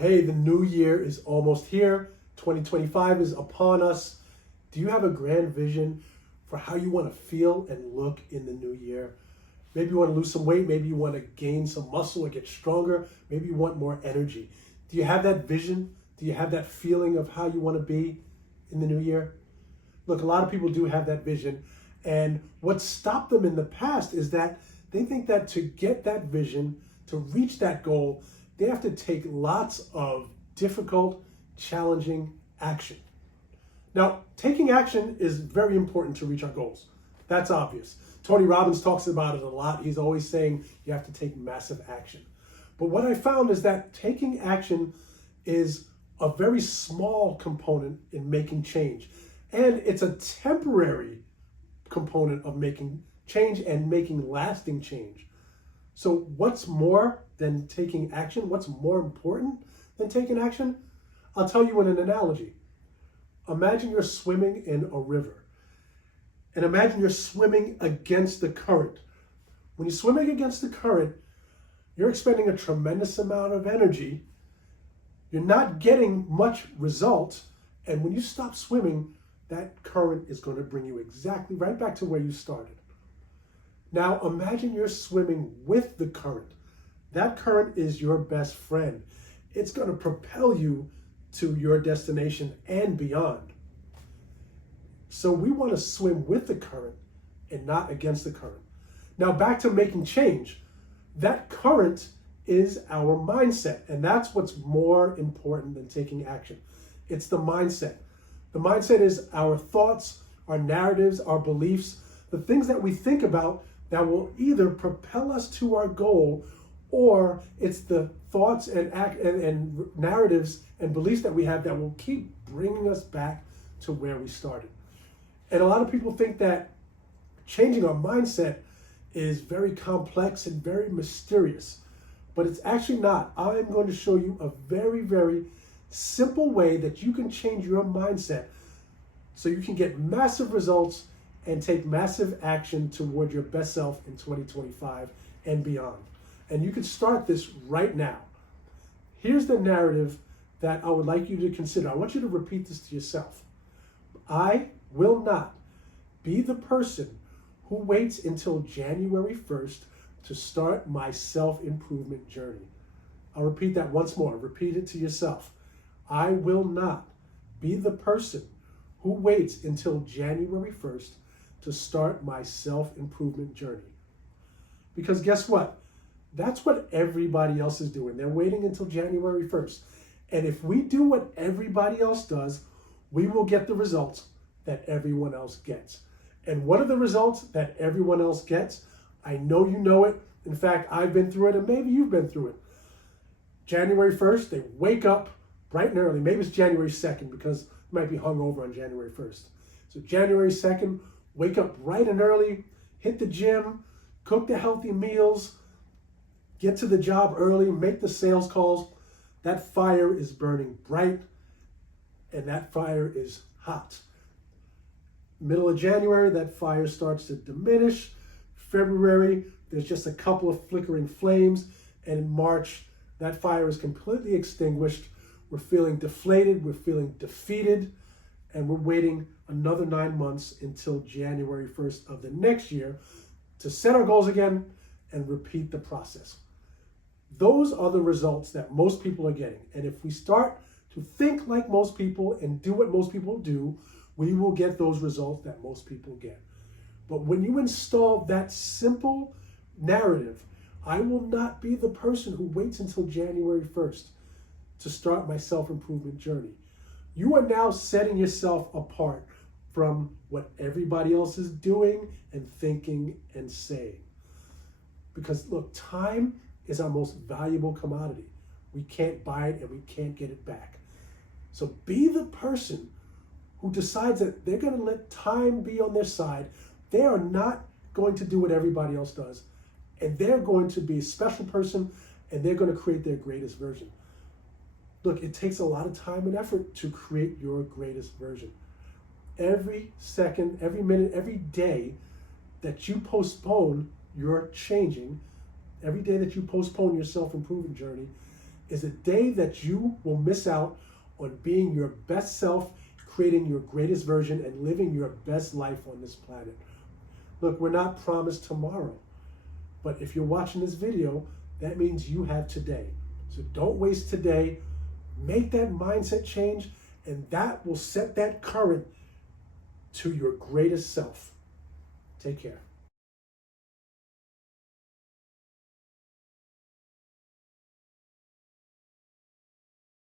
Hey, the new year is almost here. 2025 is upon us. Do you have a grand vision for how you want to feel and look in the new year? Maybe you want to lose some weight. Maybe you want to gain some muscle or get stronger. Maybe you want more energy. Do you have that vision? Do you have that feeling of how you want to be in the new year? Look, a lot of people do have that vision. And what stopped them in the past is that they think that to get that vision, to reach that goal, they have to take lots of difficult, challenging action. Now, taking action is very important to reach our goals. That's obvious. Tony Robbins talks about it a lot. He's always saying you have to take massive action. But what I found is that taking action is a very small component in making change. And it's a temporary component of making change and making lasting change. So what's more than taking action? What's more important than taking action? I'll tell you in an analogy. Imagine you're swimming in a river. And imagine you're swimming against the current. When you're swimming against the current, you're expending a tremendous amount of energy. You're not getting much result. And when you stop swimming, that current is going to bring you exactly right back to where you started. Now imagine you're swimming with the current. That current is your best friend. It's going to propel you to your destination and beyond. So we want to swim with the current and not against the current. Now back to making change. That current is our mindset, and that's what's more important than taking action. It's the mindset. The mindset is our thoughts, our narratives, our beliefs, the things that we think about that will either propel us to our goal, or it's the thoughts and narratives and beliefs that we have that will keep bringing us back to where we started. And a lot of people think that changing our mindset is very complex and very mysterious, but it's actually not. I'm going to show you a very, very simple way that you can change your mindset so you can get massive results and take massive action toward your best self in 2025 and beyond. And you can start this right now. Here's the narrative that I would like you to consider. I want you to repeat this to yourself. I will not be the person who waits until January 1st to start my self-improvement journey. I'll repeat that once more. Repeat it to yourself. I will not be the person who waits until January 1st to start my self-improvement journey. Because guess what? That's what everybody else is doing. They're waiting until January 1st. And if we do what everybody else does, we will get the results that everyone else gets. And what are the results that everyone else gets? I know you know it. In fact, I've been through it, and maybe you've been through it. January 1st, they wake up bright and early. Maybe it's January 2nd because you might be hungover on January 1st. So January 2nd, wake up bright and early, hit the gym, cook the healthy meals, get to the job early, make the sales calls. That fire is burning bright, and that fire is hot. Middle of January, that fire starts to diminish. February, there's just a couple of flickering flames. And in March, that fire is completely extinguished. We're feeling deflated, we're feeling defeated, and we're waiting another 9 months until January 1st of the next year to set our goals again and repeat the process. Those are the results that most people are getting. And if we start to think like most people and do what most people do, we will get those results that most people get. But when you install that simple narrative, I will not be the person who waits until January 1st to start my self-improvement journey. You are now setting yourself apart from what everybody else is doing and thinking and saying. Because look, time is our most valuable commodity. We can't buy it and we can't get it back. So be the person who decides that they're going to let time be on their side. They are not going to do what everybody else does. And they're going to be a special person, and they're going to create their greatest version. Look, it takes a lot of time and effort to create your greatest version. Every second, every minute, every day that you postpone your changing, every day that you postpone your self-improvement journey is a day that you will miss out on being your best self, creating your greatest version, and living your best life on this planet. Look, we're not promised tomorrow, but if you're watching this video, that means you have today. So don't waste today. Make that mindset change, and that will set that current to your greatest self. Take care.